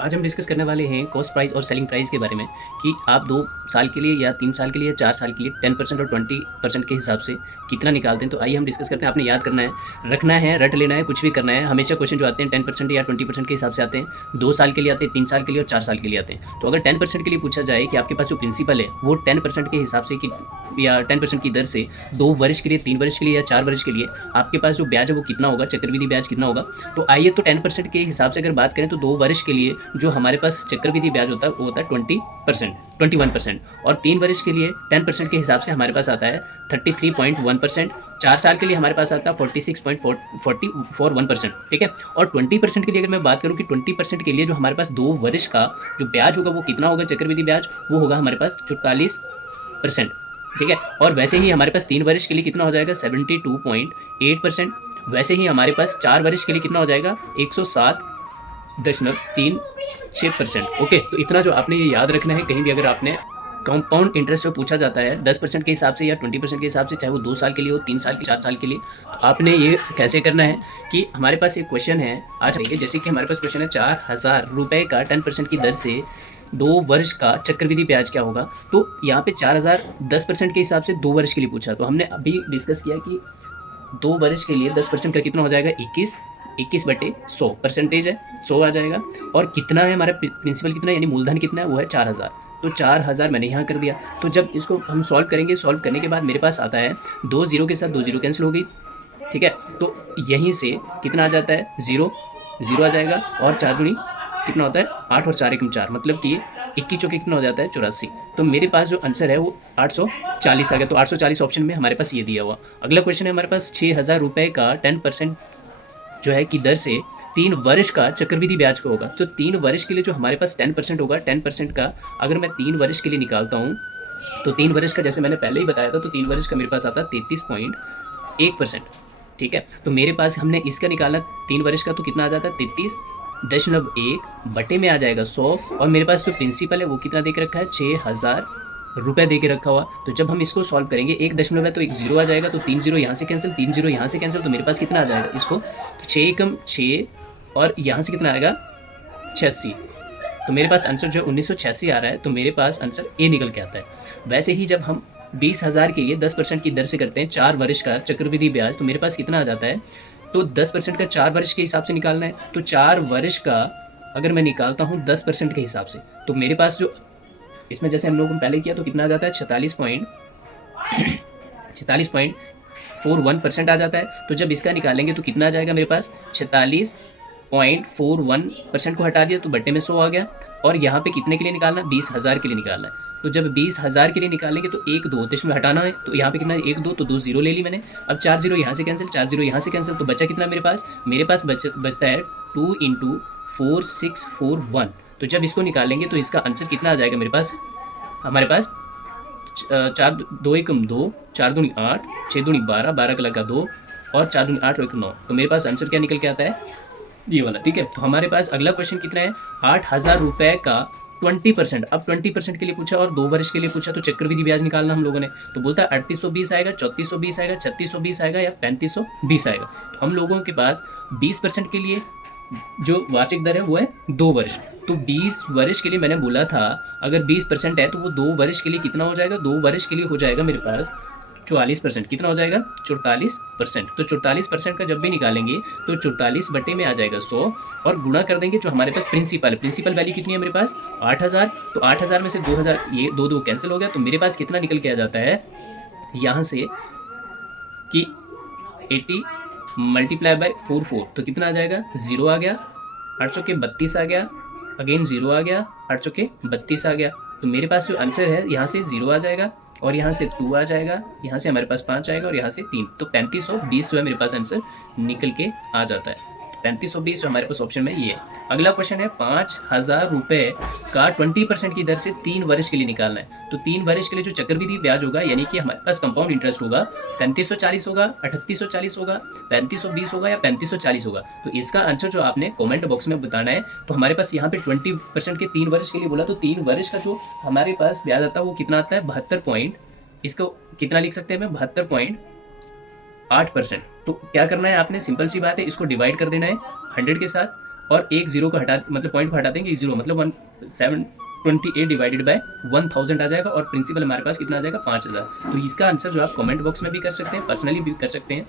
आज हम डिस्कस करने वाले हैं कॉस्ट प्राइस और सेलिंग प्राइस के बारे में कि आप 2 साल के लिए या 3 साल के लिए या 4 साल के लिए 10% और 20% के हिसाब से कितना निकालते हैं। तो आइए हम डिस्कस करते हैं। आपने याद करना है, रखना है, रट लेना है, कुछ भी करना है। हमेशा क्वेश्चन जो आते हैं 10% या 20% के हिसाब से आते हैं। 2 साल के लिए आते हैं, 3 साल के लिए और 4 साल के लिए आते हैं। तो अगर 10% के लिए पूछा जाए कि आपके पास जो प्रिंसिपल है वो 10% के हिसाब से कि या 10% की दर से 2 वर्ष के लिए, 3 वर्ष के लिए या 4 वर्ष के लिए आपके पास जो ब्याज है वो कितना होगा, चक्रवृद्धि ब्याज कितना होगा। तो आइए तो 10% के हिसाब से अगर बात करें तो 2 वर्ष के लिए जो हमारे पास चक्रवृद्धि ब्याज होता है वो होता है 20%, 21%। और 3 वर्ष के लिए 10% के हिसाब से हमारे पास आता है 33.1%। 4 साल के लिए हमारे पास आता है 46.41%। ठीक है। और 20% के लिए अगर मैं बात करूं कि 20% के लिए जो हमारे पास 2 वर्ष का जो ब्याज होगा वो कितना होगा, चक्रवृद्धि ब्याज, वो होगा हमारे पास 44%। ठीक है। और वैसे ही हमारे पास 3 वर्ष के लिए कितना हो जाएगा, 72.8%। वैसे ही हमारे पास 4 वर्ष के लिए कितना हो जाएगा, 107.36%। ओके, तो इतना जो आपने ये याद रखना है। कहीं भी अगर आपने कंपाउंड इंटरेस्ट जो पूछा जाता है 10% के हिसाब से या 20% के हिसाब से, चाहे वो 2 साल के लिए हो, 3 साल के, 4 साल के लिए, तो आपने ये कैसे करना है कि हमारे पास एक क्वेश्चन है आज, जैसे कि हमारे पास क्वेश्चन है 4,000 रुपये का 10% की दर से 2 वर्ष का चक्रवृद्धि ब्याज क्या होगा। तो यहाँ पे 4,000 10% के हिसाब से 2 वर्ष के लिए पूछा। तो हमने अभी डिस्कस किया कि 2 वर्ष के लिए 10% का कितना हो जाएगा, 21 बटे 100 परसेंटेज है, 100 आ जाएगा। और कितना है हमारा प्रिंसिपल, कितना यानी मूलधन कितना है, वो है 4,000। तो 4,000 मैंने यहाँ कर दिया। तो जब इसको हम सॉल्व करेंगे, सॉल्व करने के बाद मेरे पास आता है 2 जीरो के साथ 2 जीरो कैंसिल हो गई। ठीक है। तो यहीं से कितना आ जाता है, 0 0 आ जाएगा। और 4 दूनी कितना होता है, 8 और 4 एकम 4, मतलब कि 21 चौके कितना हो जाता है, 84। तो मेरे पास जो आंसर है वो 840 आ गया। तो 840 ऑप्शन में हमारे पास ये दिया हुआ। अगला क्वेश्चन है हमारे पास 6,000 रुपये का 10% जो है कि दर से 3 वर्ष का चक्रवृद्धि ब्याज का होगा। तो 3 वर्ष के लिए जो हमारे पास 10% होगा, 10% का अगर मैं 3 वर्ष के लिए निकालता हूँ तो 3 वर्ष का, जैसे मैंने पहले ही बताया था, तो 3 वर्ष का मेरे पास आता है 33.1%। ठीक है। तो मेरे पास हमने इसका निकाला 3 वर्ष का, तो कितना आ जाता है, 33.1 बटे में आ जाएगा 100। और मेरे पास जो प्रिंसिपल है वो कितना दे के रखा है, 6,000 रुपये दे के रखा हुआ। तो जब हम इसको सॉल्व करेंगे, 1 दशमलव है तो 1 जीरो आ जाएगा, तो 3 जीरो यहाँ से कैंसिल, 3 जीरो यहाँ से कैंसिल, तो मेरे पास कितना आ जाएगा इसको, तो 6 एकम 6 और यहाँ से कितना आएगा, 86। तो मेरे पास आंसर जो 1986 आ रहा है। तो मेरे पास आंसर ए निकल के आता है। वैसे ही जब हम 20,000 के लिए 10% की दर से करते हैं 4 वर्ष का चक्रवृद्धि ब्याज, तो मेरे पास कितना आ जाता है, तो 10% का 4 वर्ष के हिसाब से निकालना है। तो 4 वर्ष का अगर मैं निकालता हूँ 10% के हिसाब से, तो मेरे पास जो इसमें जैसे हम लोगों ने पहले किया, तो कितना आ जाता है, 46.41% आ जाता है। तो जब इसका निकालेंगे तो कितना आ जाएगा मेरे पास, 46.41% को हटा दिया तो बट्टे में 100 आ गया। और यहाँ पे कितने के लिए निकालना, 20,000 के लिए निकालना है। तो जब 20,000 के लिए निकालेंगे तो 1 2 दशमलव हटाना है। तो यहाँ पे कितना, 1 2, तो 2 जीरो ले ली मैंने। अब 4 जीरो यहाँ से कैंसिल, 4 जीरो यहाँ से कैंसिल, तो बचा कितना मेरे पास, बचता है 2 × 4,641। तो जब इसको निकालेंगे तो इसका आंसर कितना आ जाएगा मेरे पास, हमारे पास 4 2 एकम 2, 4 दूनी 8, 6 दूनी 12, 12 का लगा 2 और 4 दूनी 8 और 1 9। तो मेरे पास आंसर क्या निकल के आता है, ये वाला। ठीक है। तो हमारे पास अगला क्वेश्चन कितना है, 8,000 रुपये का 20%। अब 20% के लिए पूछा और 2 वर्ष के लिए पूछा, तो चक्रवृद्धि ब्याज निकालना हम लोगों ने। तो बोलता है 3820 आएगा, 3420 आएगा, 3620 आएगा या 3520 आएगा। तो हम लोगों के पास 20% के लिए जो वार्षिक दर है वो है 2 वर्ष। तो 20 वर्ष के लिए मैंने बोला था अगर 20% है तो वो 2 वर्ष के लिए कितना हो जाएगा, 2 वर्ष के लिए हो जाएगा मेरे पास 44%। कितना हो जाएगा, 44%। तो 44% का जब भी निकालेंगे तो 44 बटे में आ जाएगा 100 और गुणा कर देंगे जो हमारे पास प्रिंसिपल है। प्रिंसिपल वैल्यू कितनी है मेरे पास, 8,000। तो 8,000 में से 2,000, ये 2 2 कैंसिल हो गया। तो मेरे पास कितना निकल के आ जाता है यहाँ से कि 80 मल्टीप्लाई बाय 4 तो कितना आ जाएगा, 0 आ गया। 8 चौके 32 आ गया, अगेन 0 आ गया, 8 चौके 32 आ गया। तो मेरे पास जो आंसर है यहाँ से 0 आ जाएगा और यहाँ से 2 आ जाएगा, यहाँ से हमारे पास 5 आएगा और यहाँ से 3। तो 3520 जो है मेरे पास आंसर निकल के आ जाता है। 3520 जो हमारे पास ऑप्शन में ये है। अगला क्वेश्चन है 5,000 रुपये का 20% की दर से 3 वर्ष के लिए निकालना है। तो 3 वर्ष के लिए जो चक्रवृद्धि ब्याज होगा, यानी कि हमारे पास कंपाउंड इंटरेस्ट होगा, 3740 होगा, 3840 होगा, 3520 होगा या 3540 होगा। तो इसका आंसर जो आपने कमेंट बॉक्स में बताना है। तो हमारे पास यहाँ पे 20% के 3 वर्ष के लिए बोला, तो 3 वर्ष का जो हमारे पास ब्याज आता है वो कितना आता है, 72 पॉइंट, इसको कितना लिख सकते हैं मैं, 72.8%। तो क्या करना है आपने, सिंपल सी बात है, इसको डिवाइड कर देना है 100 के साथ। और एक जीरो को हटा मतलब पॉइंट को हटा देंगे, जीरो मतलब 1,728 डिवाइडेड बाय 1000 आ जाएगा, और प्रिंसिपल हमारे पास कितना आ जाएगा 5000। तो इसका आंसर जो आप कमेंट बॉक्स में भी कर सकते हैं, पर्सनली भी कर सकते हैं,